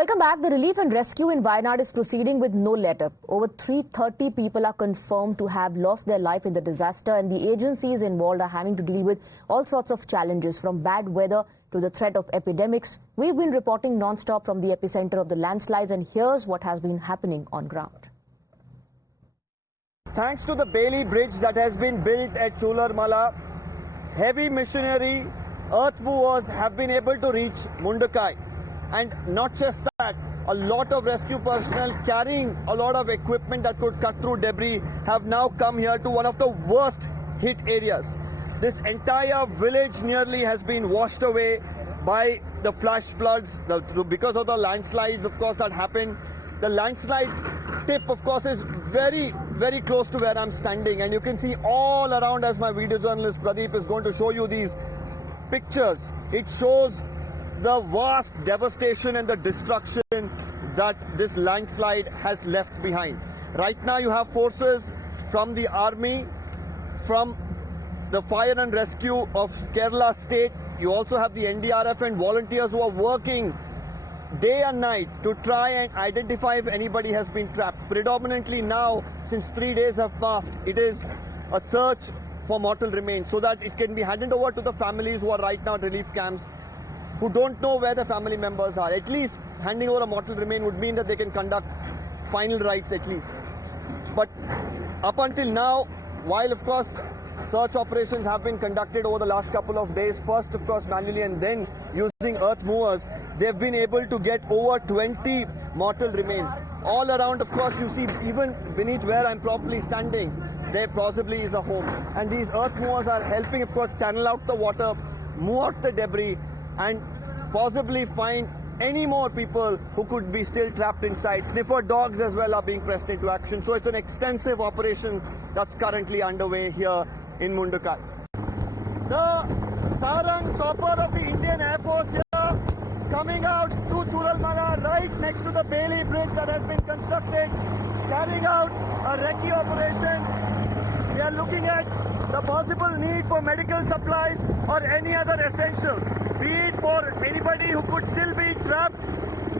Welcome back. The relief and rescue in Wayanad is proceeding with no let-up. Over 330 people are confirmed to have lost their life in the disaster, and the agencies involved are having to deal with all sorts of challenges, from bad weather to the threat of epidemics. We've been reporting non-stop from the epicenter of the landslides, and here's what has been happening on ground. Thanks to the Bailey Bridge that has been built at Chularmala, heavy machinery, earth movers have been able to reach Mundakai. And not just that, a lot of rescue personnel carrying a lot of equipment that could cut through debris have now come here to one of the worst hit areas. This entire village nearly has been washed away by the flash floods because of the landslides, of course, that happened. The landslide tip, of course, is very, very close to where I'm standing. And you can see all around, as my video journalist Pradeep is going to show you these pictures. It shows the vast devastation and the destruction that this landslide has left behind. Right now you have forces from the army, from the fire and rescue of Kerala state. You also have the NDRF and volunteers who are working day and night to try and identify if anybody has been trapped. Predominantly now, since 3 days have passed, it is a search for mortal remains so that it can be handed over to the families who are right now at relief camps, who don't know where the family members are. At least handing over a mortal remain would mean that they can conduct final rites at least. But up until now, while of course search operations have been conducted over the last couple of days, first of course manually and then using earth movers, they've been able to get over 20 mortal remains. All around, of course, you see even beneath where I'm properly standing, there possibly is a home. And these earth movers are helping, of course, channel out the water, move out the debris, and possibly find any more people who could be still trapped inside. Sniffer dogs as well are being pressed into action. So it's an extensive operation that's currently underway here in Mundakai. The Sarang chopper of the Indian Air Force here coming out to Chulalmala right next to the Bailey Bridge that has been constructed, carrying out a recce operation. We are looking at the possible need for medical supplies or any other essentials, be it for anybody who could still be trapped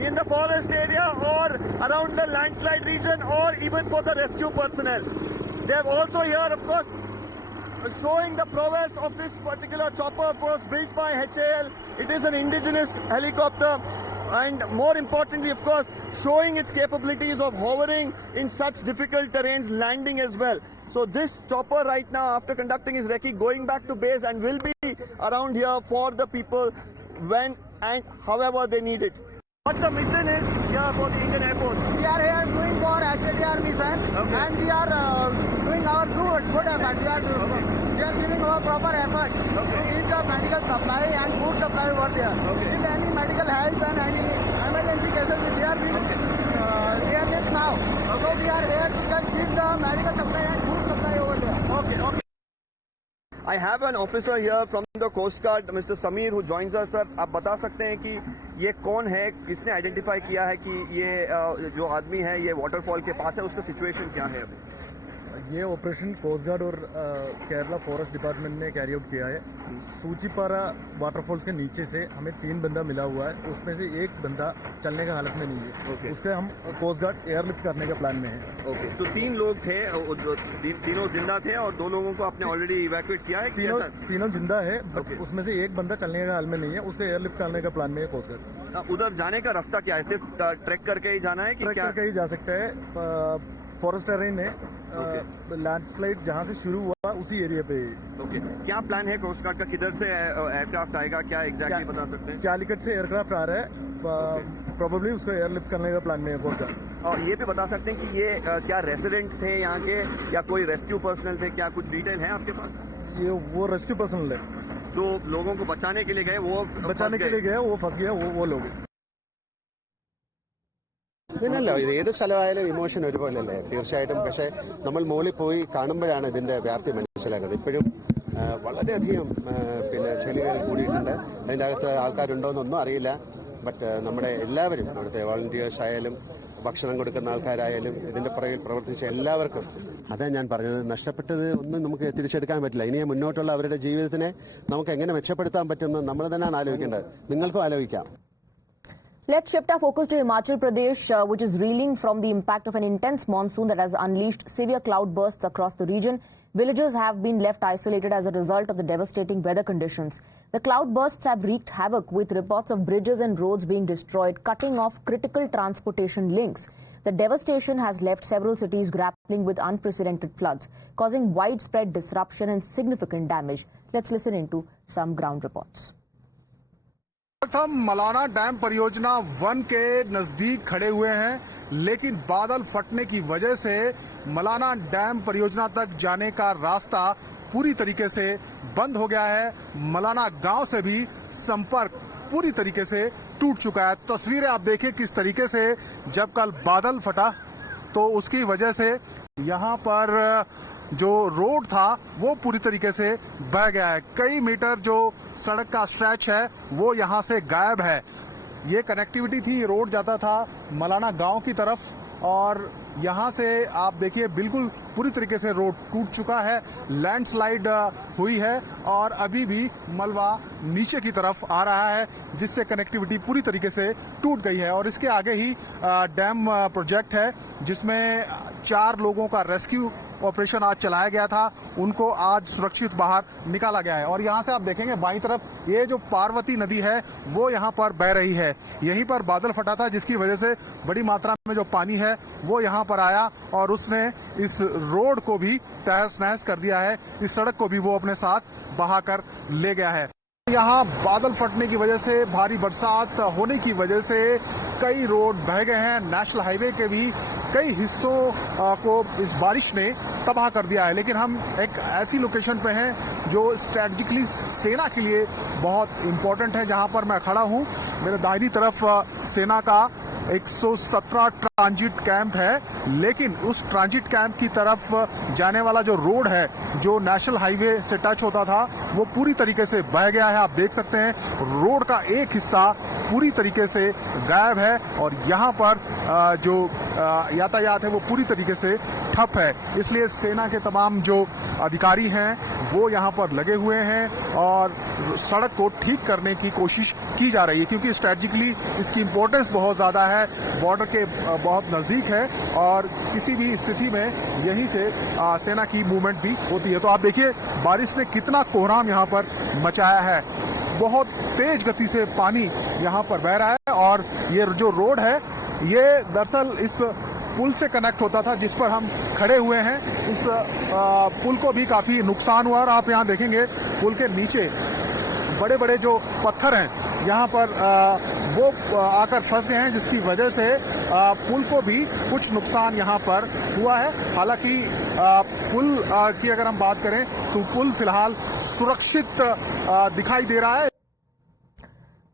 in the forest area or around the landslide region, or even for the rescue personnel. They have also here, of course, showing the prowess of this particular chopper, of course, built by HAL. It is an indigenous helicopter, and more importantly, of course, showing its capabilities of hovering in such difficult terrains, landing as well. So this chopper right now, after conducting his recce, going back to base and will be around here for the people when and however they need it. What the mission is here for the Indian Air Force? We are here doing for HADR mission, and we are doing our good effort. We are giving our proper effort to give the medical supply and food supply over there. If any medical help and any emergency cases is there, we are there now. So we are here to just give the medical supply and food supply over there. Okay. I have an officer here from the Coast Guard, Mr. Sameer, who joins us. Sir, आप बता सकते हैं कि ये कौन है, किसने identify किया है कि ये जो आदमी है ये वाटरफॉल के पास है, उसका सिचुएशन क्या है अभी? ये ऑपरेशन कोस्ट गार्ड और केरला फॉरेस्ट डिपार्टमेंट ने कैरी आउट किया है। सूचीपारा वाटरफॉल्स के नीचे से हमें 3 बंदा मिला हुआ है, उसमें से एक बंदा चलने का हालत में नहीं है। उसके हम कोस्ट गार्ड एयरलिफ्ट करने के प्लान में है। तो 3 लोग थे, तीनों जिंदा थे और 2 लोगों को आपने ऑलरेडी इवैक्यूएट किया है? तीनों जिंदा है, उसमें से एक बंदा चलने का हाल में नहीं है, उसको एयरलिफ्ट करने का प्लान में है कोस्ट गार्ड। उधर जाने का रास्ता क्या है? सिर्फ ट्रैक करके ही जाना है? ट्रैक करके ही जा सकता है। फॉरेस्ट टेरेन है, लैंडस्लाइड जहां से शुरू हुआ उसी एरिया पे। क्या प्लान है कोस्ट गार्ड का? किधर से एयरक्राफ्ट आएगा, क्या एग्जैक्टली बता सकते हैं? कालीकट से एयरक्राफ्ट आ रहा है, प्रोबेबली उसको एयरलिफ्ट करने का प्लान में है कोस्ट गार्ड। और ये भी बता सकते हैं कि ये क्या रेसिडेंट थे यहाँ के या कोई रेस्क्यू पर्सनल थे? क्या कुछ डिटेल है आपके पास? ये वो रेस्क्यू पर्सनल है जो लोगों को बचाने के लिए गए, वो बचाने के लिए गए, वो फंस गया, वो लोग। പിന്നല്ലോ ഇത് ഏത് സ്ഥലമായാലും ഇമോഷൻ ഒരുപോലെയല്ലേ തീർച്ചയായിട്ടും. പക്ഷേ നമ്മൾ മുകളിൽ പോയി കാണുമ്പോഴാണ് ഇതിന്റെ വ്യാപ്തി മനസ്സിലാക്കുന്നത്. ഇപ്പോഴും വളരെയധികം ക്ഷണികൾ കൂടിയിട്ടുണ്ട്. അതിൻ്റെ അകത്ത് ആൾക്കാരുണ്ടോയെന്നൊന്നും അറിയില്ല. ബട്ട് നമ്മുടെ എല്ലാവരും ഇവിടുത്തെ വോളണ്ടിയേഴ്സ് ആയാലും ഭക്ഷണം കൊടുക്കുന്ന ആൾക്കാരായാലും ഇതിന്റെ പുറകിൽ പ്രവർത്തിച്ച എല്ലാവർക്കും അതാ ഞാൻ പറഞ്ഞത്, നഷ്ടപ്പെട്ടത് ഒന്നും നമുക്ക് തിരിച്ചെടുക്കാൻ പറ്റില്ല. ഇനി മുന്നോട്ടുള്ള അവരുടെ ജീവിതത്തിനെ നമുക്ക് എങ്ങനെ മെച്ചപ്പെടുത്താൻ പറ്റുമെന്ന് നമ്മൾ തന്നെയാണ് ആലോചിക്കേണ്ടത്. നിങ്ങൾക്കും ആലോചിക്കാം. Let's shift our focus to Himachal Pradesh, which is reeling from the impact of an intense monsoon that has unleashed severe cloud bursts across the region. Villagers have been left isolated as a result of the devastating weather conditions. The cloud bursts have wreaked havoc, with reports of bridges and roads being destroyed, cutting off critical transportation links. The devastation has left several cities grappling with unprecedented floods, causing widespread disruption and significant damage. Let's listen into some ground reports. हम Malana dam परियोजना 1 के नजदीक खड़े हुए हैं, लेकिन बादल फटने की वजह से मलाना डैम परियोजना तक जाने का रास्ता पूरी तरीके से बंद हो गया है। मलाना गांव से भी संपर्क पूरी तरीके से टूट चुका है। तस्वीरें आप देखिए किस तरीके से जब कल बादल फटा तो उसकी वजह से यहाँ पर जो रोड था वो पूरी तरीके से बह गया है। कई मीटर जो सड़क का स्ट्रेच है वो यहाँ से गायब है। ये कनेक्टिविटी थी, रोड जाता था मलाना गांव की तरफ और यहाँ से आप देखिए बिल्कुल पूरी तरीके से रोड टूट चुका है, लैंडस्लाइड हुई है और अभी भी मलबा नीचे की तरफ आ रहा है, जिससे कनेक्टिविटी पूरी तरीके से टूट गई है। और इसके आगे ही डैम प्रोजेक्ट है जिसमें 4 लोगों का रेस्क्यू ऑपरेशन आज चलाया गया था, उनको आज सुरक्षित बाहर निकाला गया है। और यहाँ से आप देखेंगे बाईं तरफ ये जो पार्वती नदी है वो यहाँ पर बह रही है। यहीं पर बादल फटा था जिसकी वजह से बड़ी मात्रा में जो पानी है वो यहाँ पर आया और उसने इस रोड को भी तहस नहस कर दिया है, इस सड़क को भी वो अपने साथ बहाकर ले गया है। यहाँ बादल फटने की वजह से, भारी बरसात होने की वजह से कई रोड बह गए हैं। नेशनल हाईवे के भी कई हिस्सों को इस बारिश ने तबाह कर दिया है। लेकिन हम एक ऐसी लोकेशन पे हैं जो स्ट्रेटेजिकली सेना के लिए बहुत इंपॉर्टेंट है, जहां पर मैं खड़ा हूं। मेरे दाहिनी तरफ सेना का 117 ट्रांजिट कैंप है, लेकिन उस ट्रांजिट कैंप की तरफ जाने वाला जो रोड है जो नेशनल हाईवे से टच होता था वो पूरी तरीके से बह गया है। आप देख सकते हैं रोड का एक हिस्सा पूरी तरीके से गायब है और यहाँ पर जो यातायात है वो पूरी तरीके से ठप है। इसलिए सेना के तमाम जो अधिकारी हैं वो यहाँ पर लगे हुए हैं और सड़क को ठीक करने की कोशिश की जा रही है, क्योंकि स्ट्रेटेजिकली इसकी इंपॉर्टेंस बहुत ज्यादा है, बॉर्डर के बहुत नजदीक है और किसी भी स्थिति में यहीं से सेना की मूवमेंट भी होती है। तो आप देखिए बारिश ने कितना कोहराम यहाँ पर मचाया है, बहुत तेज गति से पानी यहाँ पर बह रहा है। और ये जो रोड है ये दरअसल इस पुल से कनेक्ट होता था जिस पर हम खड़े हुए हैं। उस पुल को भी काफी नुकसान हुआ और आप यहाँ देखेंगे पुल के नीचे बड़े बड़े जो पत्थर हैं यहाँ पर वो आकर फंस गए हैं, जिसकी वजह से पुल को भी कुछ नुकसान यहाँ पर हुआ है। हालांकि पुल की अगर हम बात करें तो पुल फिलहाल सुरक्षित दिखाई दे रहा है।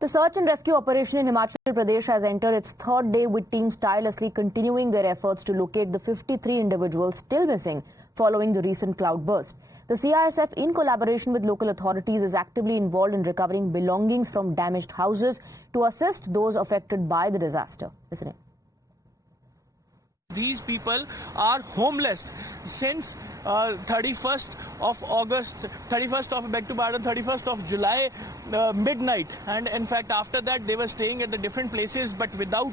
The search and rescue operation in Himachal Pradesh has entered its 3rd day, with teams tirelessly continuing their efforts to locate the 53 individuals still missing following the recent cloud burst. The CISF, in collaboration with local authorities, is actively involved in recovering belongings from damaged houses to assist those affected by the disaster. Listen in. These people are homeless since 31st of August, 31st of July midnight, and in fact after that they were staying at the different places but without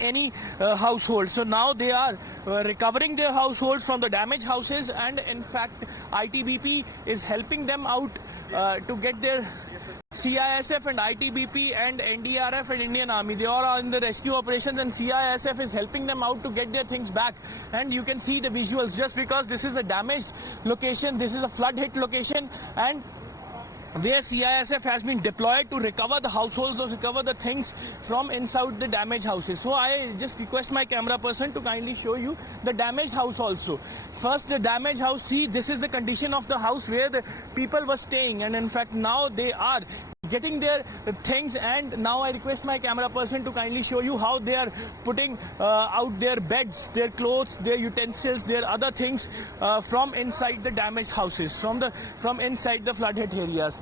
any household. So now they are recovering their households from the damaged houses, and in fact ITBP is helping them out to get their CISF and ITBP and NDRF and Indian Army, they all are in the rescue operations, and CISF is helping them out to get their things back. And you can see the visuals, just because this is a damaged location, this is a flood hit location, and where CISF has been deployed to recover the households or recover the things from inside the damaged houses. So I just request my camera person to kindly show you the damaged house also. First the damaged house, see this is the condition of the house where the people were staying, and in fact now they are getting their things, and now I request my camera person to kindly show you how they are putting out their beds, their clothes, their utensils, their other things from inside the damaged houses, from inside the flood hit areas.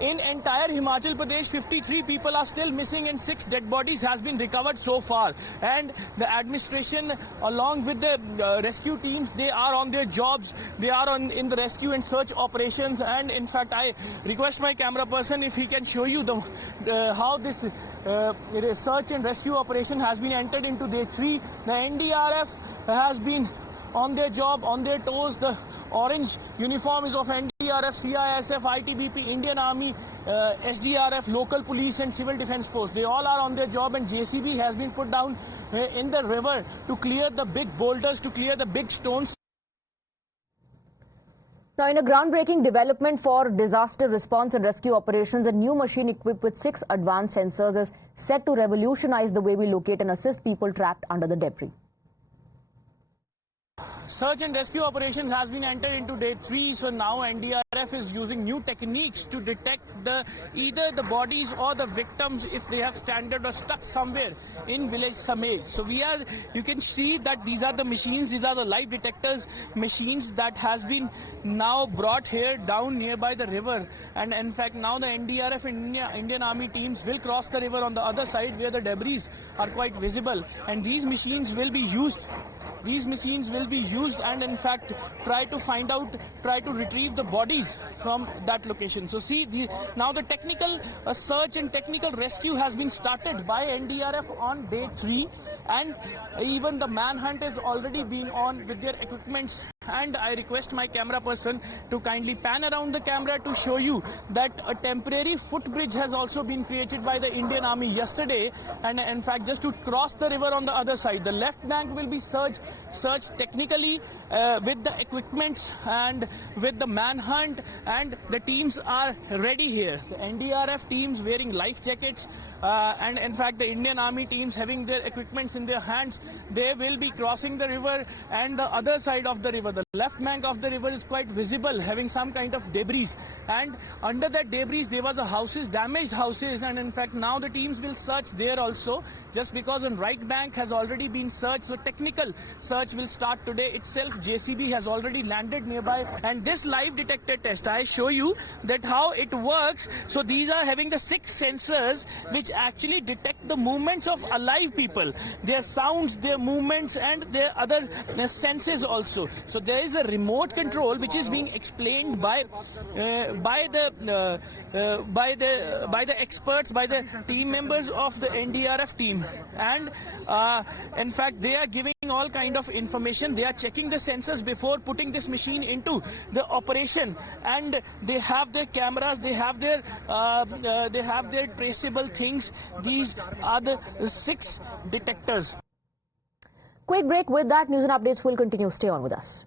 In entire Himachal Pradesh, 53 people are still missing and 6 dead bodies has been recovered so far, and the administration along with the rescue teams, they are on their jobs, they are in the rescue and search operations. And in fact I request my camera person Arjun, if he can show you how this search and rescue operation has been entered into day 3. The NDRF has been on their job, on their toes. The orange uniform is of NDRF, CISF, ITBP, Indian Army, SDRF, local police and civil defense force. They all are on their job, and JCB has been put down in the river to clear the big boulders, to clear the big stones. Now, in a groundbreaking development for disaster response and rescue operations, a new machine equipped with 6 advanced sensors is set to revolutionize the way we locate and assist people trapped under the debris. Search and rescue operations has been entered into day 3, so now NDRF is using new techniques to detect either the bodies or the victims if they have stranded or stuck somewhere in village Samej. So you can see that these are the machines, these are the live detectors machines that has been now brought here down nearby the river, and in fact now the NDRF and Indian Army teams will cross the river on the other side where the debris are quite visible, and these machines will be used. These machines will be used and in fact try to retrieve the bodies from that location. So see, now the technical search and technical rescue has been started by NDRF on day 3, and even the manhunt has already been on with their equipments. And I request my camera person to kindly pan around the camera to show you that a temporary footbridge has also been created by the Indian Army yesterday, and in fact just to cross the river on the other side. The left bank will be searched technically with the equipments and with the manhunt, and the teams are ready here. The NDRF teams wearing life jackets and in fact the Indian Army teams having their equipments in their hands. They will be crossing the river, and the other side of the river, the left bank of the river, is quite visible, having some kind of debris, and under that debris there was damaged houses, and in fact now the teams will search there also, just because on right bank has already been searched. So technical search will start today itself. JCB has already landed nearby, and this live detector test, I show you that how it works. So these are having the 6 sensors which actually detect the movements of alive people, their sounds, their movements and their other senses also. So there is a remote control which is being explained by the experts, by the team members of the NDRF team, and in fact they are giving all kind of information. They are checking the sensors before putting this machine into the operation, and they have their cameras, they have their traceable things. These are the 6 detectors. Quick break. With that, news and updates will continue. Stay on with us.